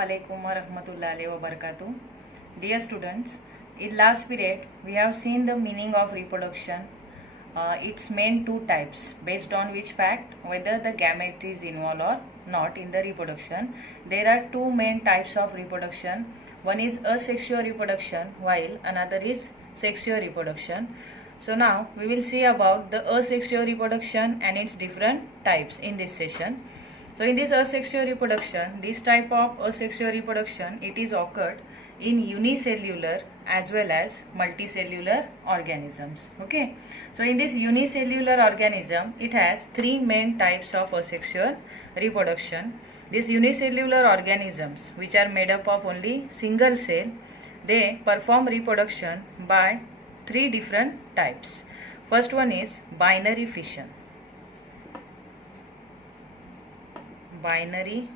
Assalamualaikum warahmatullahi wabarakatuh. Dear students, in last period we have seen the meaning of reproduction, its main two types based on which fact whether the gamete is involved or not in the reproduction. There are two main types of reproduction. One is asexual reproduction while another is sexual reproduction. So now we will see about the asexual reproduction and its different types in this session. So in this asexual reproduction, this type of asexual reproduction, it is occurred in unicellular as well as multicellular organisms. Okay. So in this unicellular organism, it has three main types of asexual reproduction. These unicellular organisms, which are made up of only single cell, they perform reproduction by three different types. First one is binary fission. Binary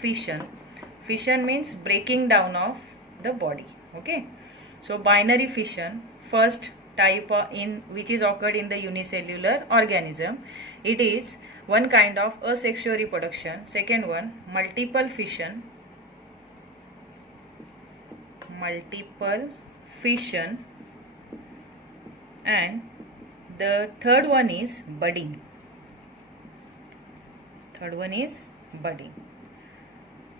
fission. Fission means breaking down of the body. Okay. So binary fission, first type in which is occurred in the unicellular organism. It is one kind of asexual reproduction. Second one, multiple fission. Multiple fission. And the third one is budding. Third one is budding.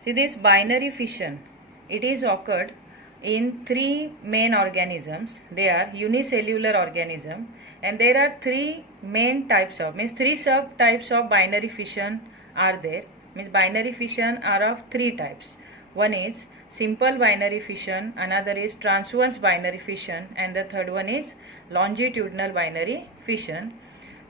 See, this binary fission, it is occurred in three main organisms. They are unicellular organism, and there are three main types of, means three subtypes of binary fission are there. Means binary fission are of three types. One is simple binary fission, another is transverse binary fission, and the third one is longitudinal binary fission.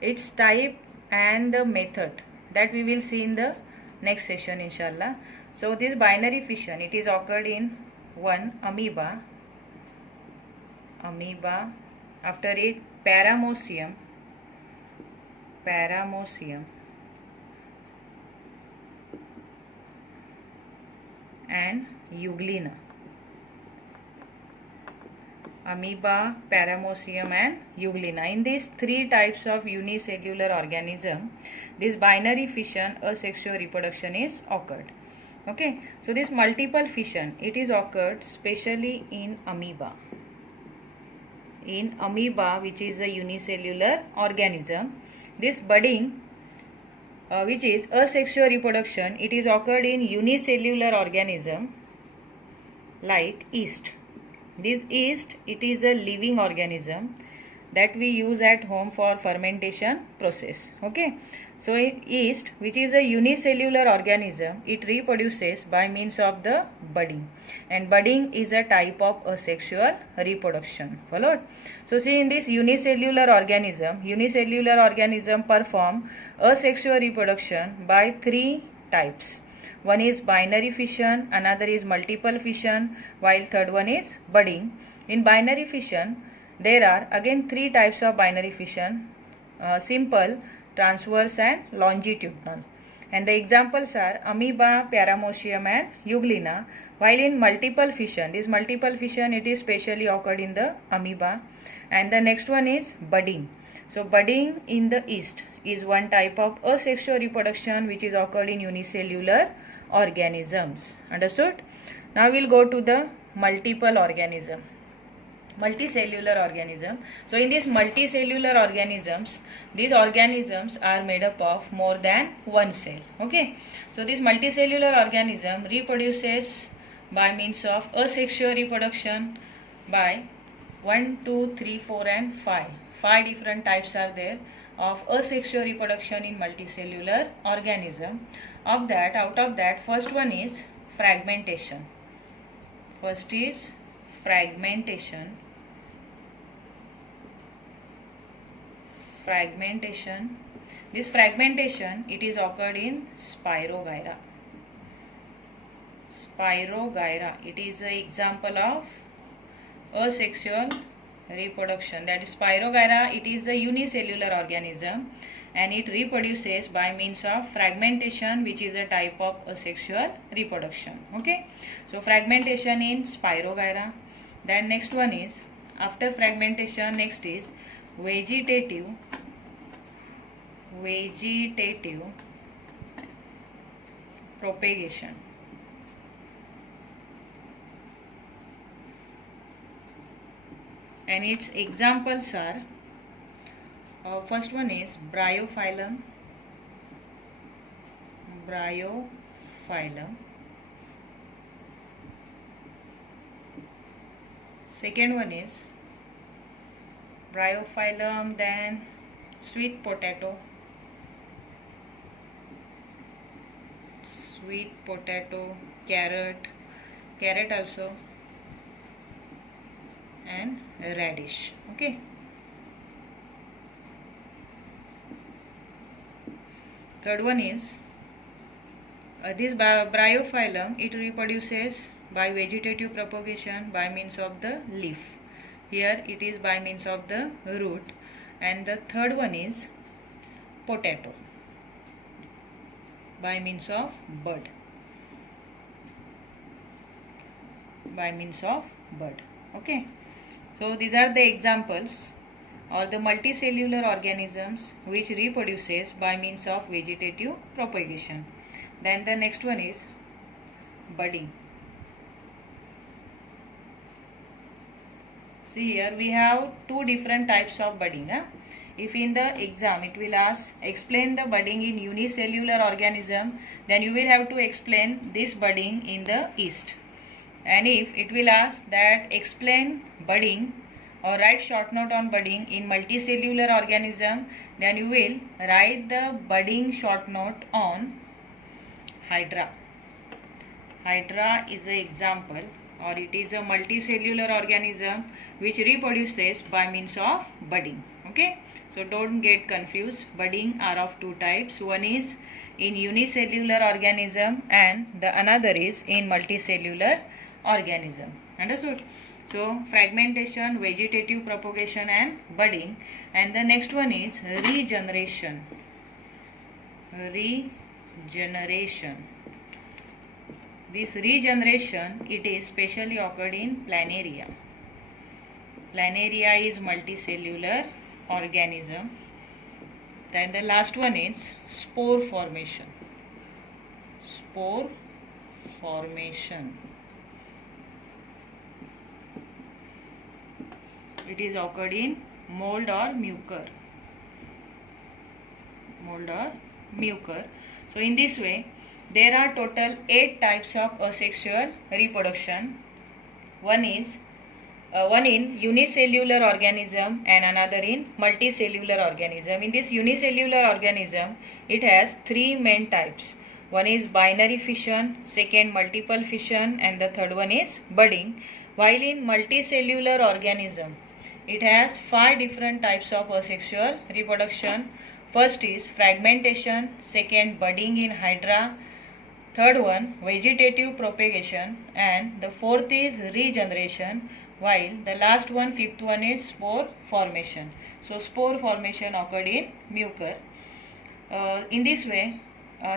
Its type and the method that we will see in the next session, inshallah. So this binary fission, it is occurred in one amoeba, after it paramecium, and euglena. Amoeba, paramecium and euglena. In these three types of unicellular organism, this binary fission, asexual reproduction is occurred. Okay, so this multiple fission, it is occurred specially in amoeba. In amoeba, which is a unicellular organism, this budding, which is asexual reproduction, it is occurred in unicellular organism like yeast. This yeast, it is a living organism that we use at home for fermentation process. Okay, so yeast, which is a unicellular organism, it reproduces by means of the budding, and budding is a type of asexual reproduction. Followed? So see, in this unicellular organism perform asexual reproduction by three types. One is binary fission, another is multiple fission, while third one is budding. In binary fission, there are again three types of binary fission, simple, transverse and longitudinal. And the examples are amoeba, paramecium and euglena. While in multiple fission, this multiple fission, it is specially occurred in the amoeba. And the next one is budding. So budding in the yeast is one type of asexual reproduction which is occurred in unicellular organisms. Understood? Now we will go to the multiple organism. Multicellular organism. So in these multicellular organisms, these organisms are made up of more than one cell. Okay. So this multicellular organism reproduces by means of asexual reproduction by 1, 2, 3, 4 and 5. 5 different types are there of asexual reproduction in multicellular organism. Out of that, first one is fragmentation. First is fragmentation. This fragmentation, it is occurred in Spirogyra. It is an example of asexual reproduction. That is Spirogyra, it is a unicellular organism and it reproduces by means of fragmentation, which is a type of asexual reproduction. Okay, so fragmentation in Spirogyra. Then next one is, after fragmentation, next is vegetative propagation. and its examples are first one is bryophyllum. Second one is bryophyllum, then sweet potato, carrot also, and radish. Okay. Third one is this bryophyllum, it reproduces by vegetative propagation by means of the leaf. Here it is by means of the root. And the third one is potato, by means of bud. Okay. So these are the examples of the multicellular organisms which reproduces by means of vegetative propagation. Then the next one is budding. See, here we have two different types of budding. If in the exam it will ask explain the budding in unicellular organism, then you will have to explain this budding in the yeast. And if it will ask that explain budding or write short note on budding in multicellular organism, then you will write the budding short note on Hydra. Hydra is an example, or it is a multicellular organism which reproduces by means of budding. Okay, so don't get confused. Budding are of two types. One is in unicellular organism and the another is in multicellular organism. Understood? So fragmentation, vegetative propagation and budding. And the next one is regeneration. This regeneration, it is specially occurred in planaria. Planaria is multicellular organism. Then the last one is spore formation. It is occurred in mold or mucor. So in this way, there are total 8 types of asexual reproduction. One in unicellular organism and another in multicellular organism. In this unicellular organism, it has 3 main types. One is binary fission, second multiple fission, and the third one is budding. While in multicellular organism, it has 5 different types of asexual reproduction. First is fragmentation, second budding in Hydra, third one vegetative propagation, and the fourth is regeneration, while the last one, fifth one, is spore formation. So spore formation occurred in mucor. In this way,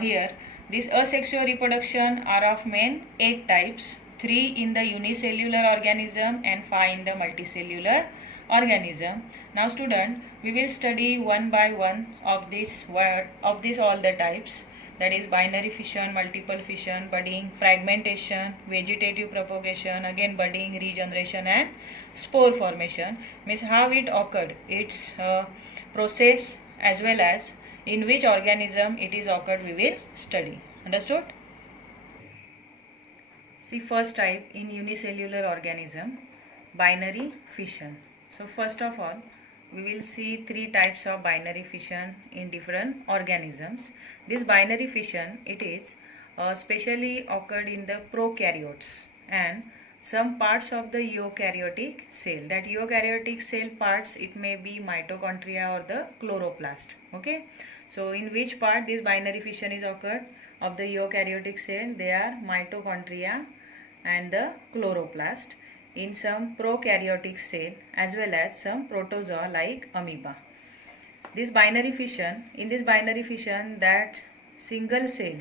here this asexual reproduction are of main 8 types, 3 in the unicellular organism and 5 in the multicellular organism. Now student, we will study one by one of this all the types, that is binary fission, multiple fission, budding, fragmentation, vegetative propagation, again budding, regeneration and spore formation. Means how it occurred, its process as well as in which organism it is occurred we will study. Understood? See, first type in unicellular organism, binary fission. So first of all, we will see 3 types of binary fission in different organisms. This binary fission, it is specially occurred in the prokaryotes and some parts of the eukaryotic cell. That eukaryotic cell parts, it may be mitochondria or the chloroplast. Okay, so in which part this binary fission is occurred of the eukaryotic cell? They are mitochondria and the chloroplast in some prokaryotic cell as well as some protozoa like amoeba. This binary fission, in this binary fission, that single cell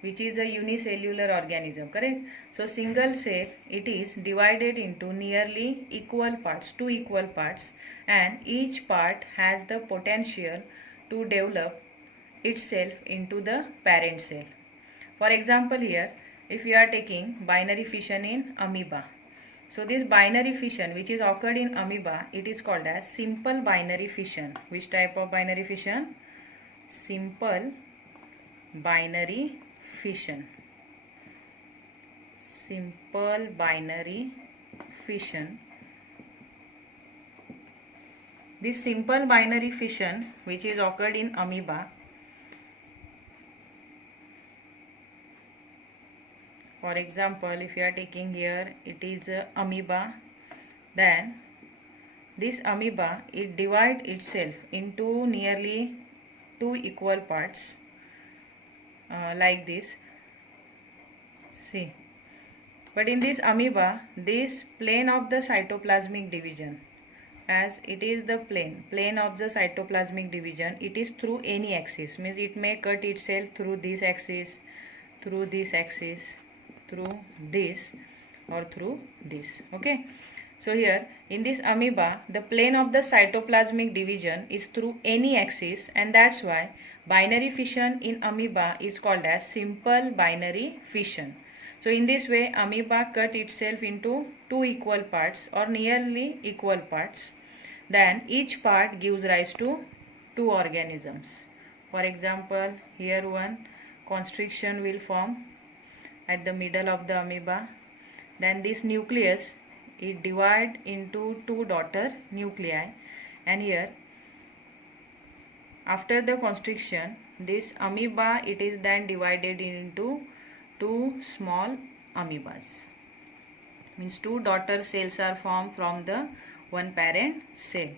which is a unicellular organism, correct? So single cell, it is divided into nearly equal parts, 2 equal parts, and each part has the potential to develop itself into the parent cell. For example, here if we are taking binary fission in amoeba, So this binary fission which is occurred in amoeba, it is called as simple binary fission. Which type of binary fission? Simple binary fission. Simple binary fission. This simple binary fission which is occurred in amoeba, for example, if you are taking here, it is amoeba, then this amoeba, it divides itself into nearly 2 equal parts like this. See, but in this amoeba, this plane of the cytoplasmic division, as it is the plane of the cytoplasmic division, it is through any axis, means it may cut itself through this axis, through this axis, through this, or through this. Okay, so here in this amoeba, the plane of the cytoplasmic division is through any axis, and that's why binary fission in amoeba is called as simple binary fission. So in this way, amoeba cut itself into 2 equal parts or nearly equal parts. Then each part gives rise to 2 organisms. For example, here one constriction will form at the middle of the amoeba. Then this nucleus, it divides into 2 daughter nuclei, and here after the constriction, this amoeba, it is then divided into 2 small amoebas. Means 2 daughter cells are formed from the one parent cell.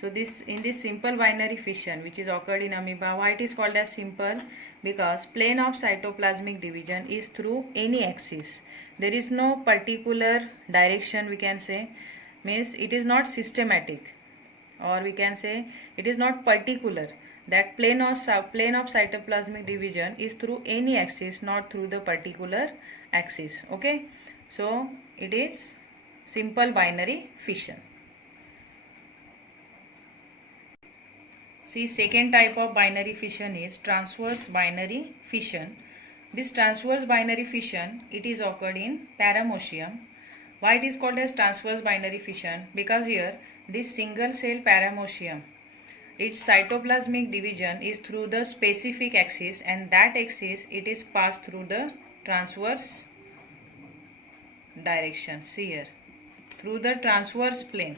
So this, in this simple binary fission which is occurred in amoeba, why it is called as simple? Because plane of cytoplasmic division is through any axis. There is no particular direction, we can say, means it is not systematic, or we can say it is not particular. That plane of cytoplasmic division is through any axis, not through the particular axis. Okay, so it is simple binary fission. See, second type of binary fission is transverse binary fission. This transverse binary fission, it is occurred in Paramecium. Why it is called as transverse binary fission? Because here this single cell Paramecium, its cytoplasmic division is through the specific axis, and that axis, it is passed through the transverse direction. See here, through the transverse plane,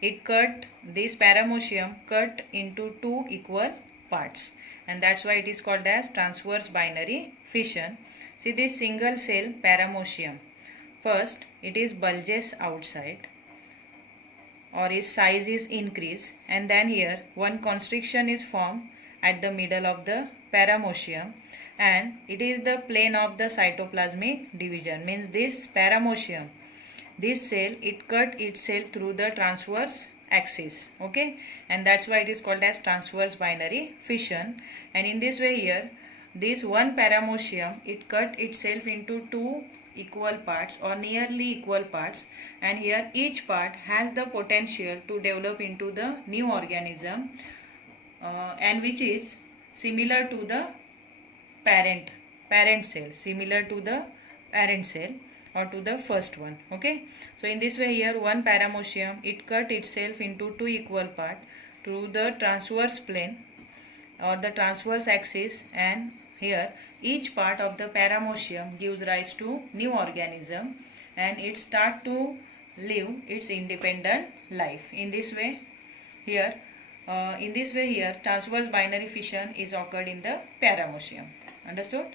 it cut, this Paramecium cut into 2 equal parts, and that's why it is called as transverse binary fission. See, this single cell Paramecium, first it is bulges outside, or its size is increased, and then here one constriction is formed at the middle of the Paramecium, and it is the plane of the cytoplasmic division. Means this Paramecium, this cell, it cut itself through the transverse axis. Okay, and that's why it is called as transverse binary fission. And in this way here, this one Paramecium, it cut itself into 2 equal parts or nearly equal parts, and here each part has the potential to develop into the new organism, and which is similar to the parent cell, similar to the parent cell or to the first one. Okay, so in this way here one Paramecium, it cut itself into 2 equal parts through the transverse plane or the transverse axis, and here each part of the Paramecium gives rise to new organism, and it start to live its independent life. In this way here transverse binary fission is occurred in the Paramecium. Understood?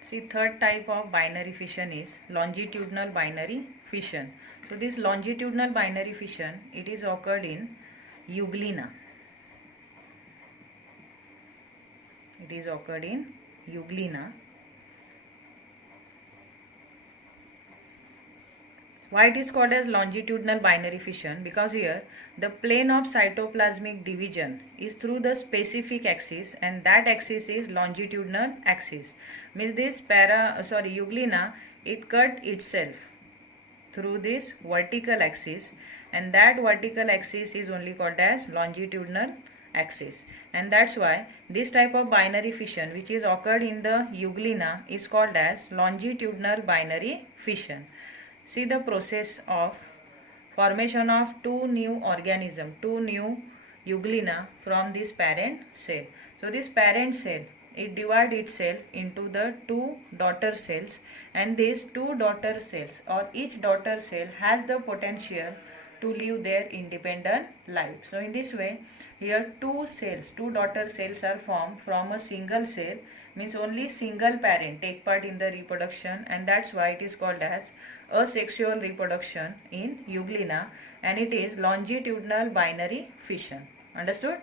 See, third type of binary fission is longitudinal binary fission. So this longitudinal binary fission, it is occurred in Euglena. It is occurred in Euglena. Why it is called as longitudinal binary fission? Because here the plane of cytoplasmic division is through the specific axis, and that axis is longitudinal axis. Means this Euglena, it cut itself through this vertical axis, and that vertical axis is only called as longitudinal axis, and that's why this type of binary fission which is occurred in the Euglena is called as longitudinal binary fission. see the process of formation of two new organism, two new euglena from this parent cell. So this parent cell, it divides itself into the two daughter cells, and these two daughter cells or each daughter cell has the potential to live their independent life. So in this way, here two cells, two daughter cells are formed from a single cell, means only single parent take part in the reproduction, and that's why it is called as asexual reproduction in euglena, and it is longitudinal binary fission. Understood?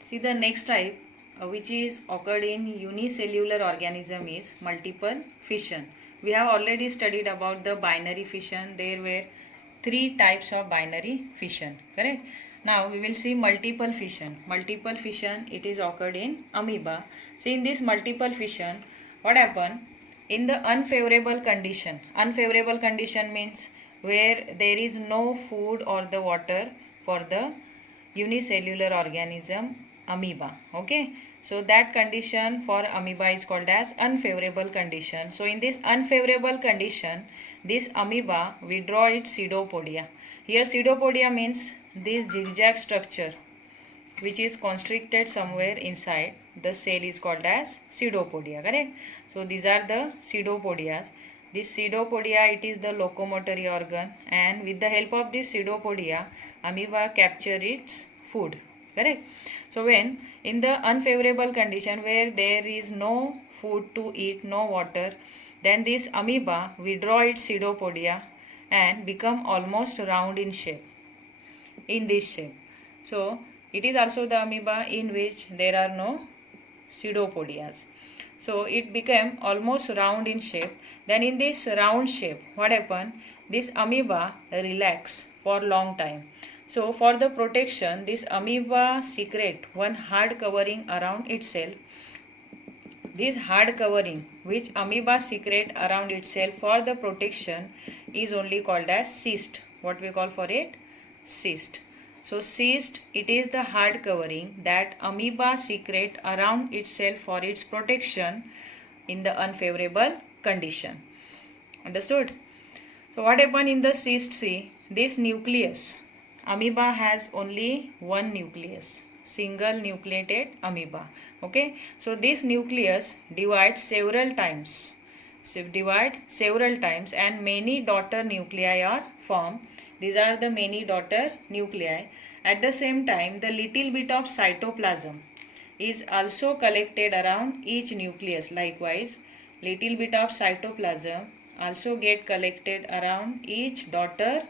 See the next type which is occurred in unicellular organism is multiple fission. We have already studied about the binary fission. There were three types of binary fission, correct? Now we will see multiple fission. Multiple fission, it is occurred in amoeba. See, in this multiple fission, what happened? In the unfavorable condition, unfavorable condition means where there is no food or the water for the unicellular organism amoeba. Okay, so that condition for amoeba is called as unfavorable condition. So in this unfavorable condition, this amoeba withdraw its pseudopodia. Here pseudopodia means this zigzag structure which is constricted somewhere inside the cell is called as pseudopodia, correct? So these are the pseudopodias. This pseudopodia, it is the locomotory organ, and with the help of this pseudopodia, amoeba capture its food, correct? So when in the unfavorable condition where there is no food to eat, no water, then this amoeba withdraw its pseudopodia and become almost round in shape, in this shape. So it is also the amoeba in which there are no pseudopodias. So it became almost round in shape. Then in this round shape, what happened? This amoeba relax for long time. So for the protection, this amoeba secrete one hard covering around itself. This hard covering which amoeba secrete around itself for the protection is only called as cyst. What we call for it? Cyst. So cyst, it is the hard covering that amoeba secrete around itself for its protection in the unfavorable condition. Understood? So what happened in the cyst? See, this nucleus, amoeba has only one nucleus, single nucleated amoeba. Okay, so this nucleus divides several times. And many daughter nuclei are formed. These are the many daughter nuclei. At the same time, the little bit of cytoplasm is also collected around each nucleus. Likewise, little bit of cytoplasm also get collected around each daughter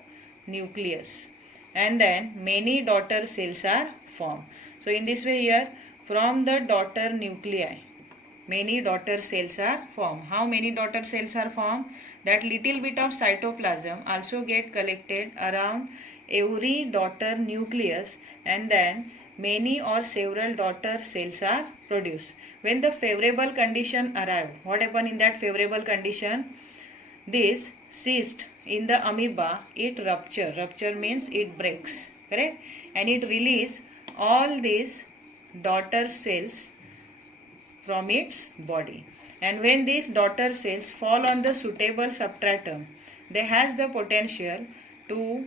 nucleus, and then many daughter cells are formed. So in this way here, from the daughter nuclei, many daughter cells are formed. How many daughter cells are formed? That little bit of cytoplasm also get collected around every daughter nucleus, and then many or several daughter cells are produced. When the favorable condition arrived, what happened in that favorable condition? This cyst in the amoeba, it rupture means it breaks, correct? And it release all these daughter cells from its body. And when these daughter cells fall on the suitable substratum, they has the potential to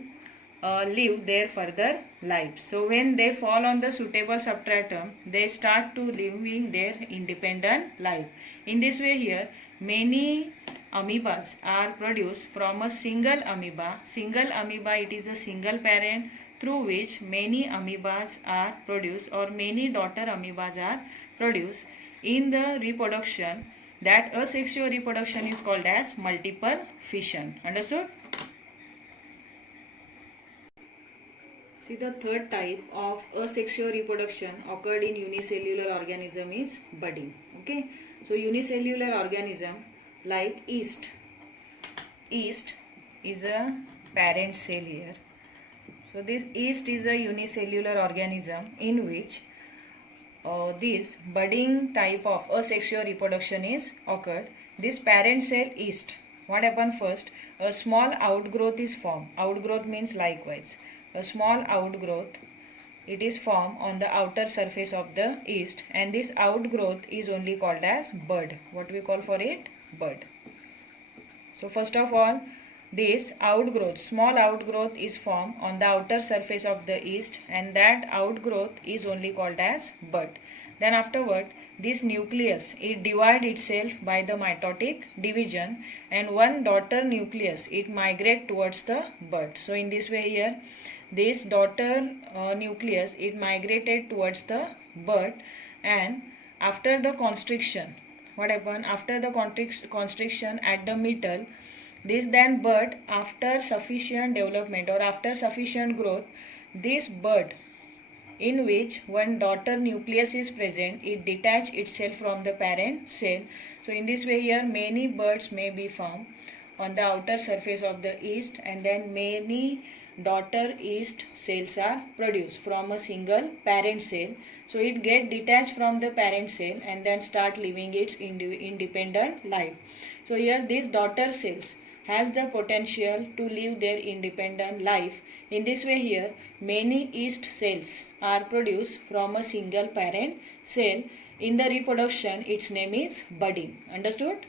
live their further life. So when they fall on the suitable substratum, they start to living their independent life. In this way here, many amoebas are produced from a single amoeba. Single amoeba, it is a single parent through which many amoebas are produced, or many daughter amoebas are produced. In the reproduction, that asexual reproduction is called as multiple fission. Understood? See, the third type of asexual reproduction occurred in unicellular organism is budding. Okay, so unicellular organism like yeast. Yeast is a parent cell here. So this yeast is a unicellular organism in which this budding type of asexual reproduction is occurred. This parent cell yeast, what happened first? A small outgrowth is formed. Outgrowth means likewise a small outgrowth, it is formed on the outer surface of the yeast, and this outgrowth is only called as bud. What we call for it? Bud. So first of all, this outgrowth, small outgrowth is formed on the outer surface of the yeast, and that outgrowth is only called as bud. Then afterward, this nucleus, it divides itself by the mitotic division, and one daughter nucleus, it migrate towards the bud. So in this way here, this daughter nucleus, it migrated towards the bud, and after the constriction, what happened? After the constriction at the middle, this then bud, after sufficient development or after sufficient growth, this bud in which one daughter nucleus is present, it detach itself from the parent cell. So in this way here, many buds may be formed on the outer surface of the yeast, and then many daughter yeast cells are produced from a single parent cell. So it get detached from the parent cell and then start living its independent life. So here these daughter cells has the potential to live their independent life. In this way here, many yeast cells are produced from a single parent cell. In the reproduction, its name is budding. Understood?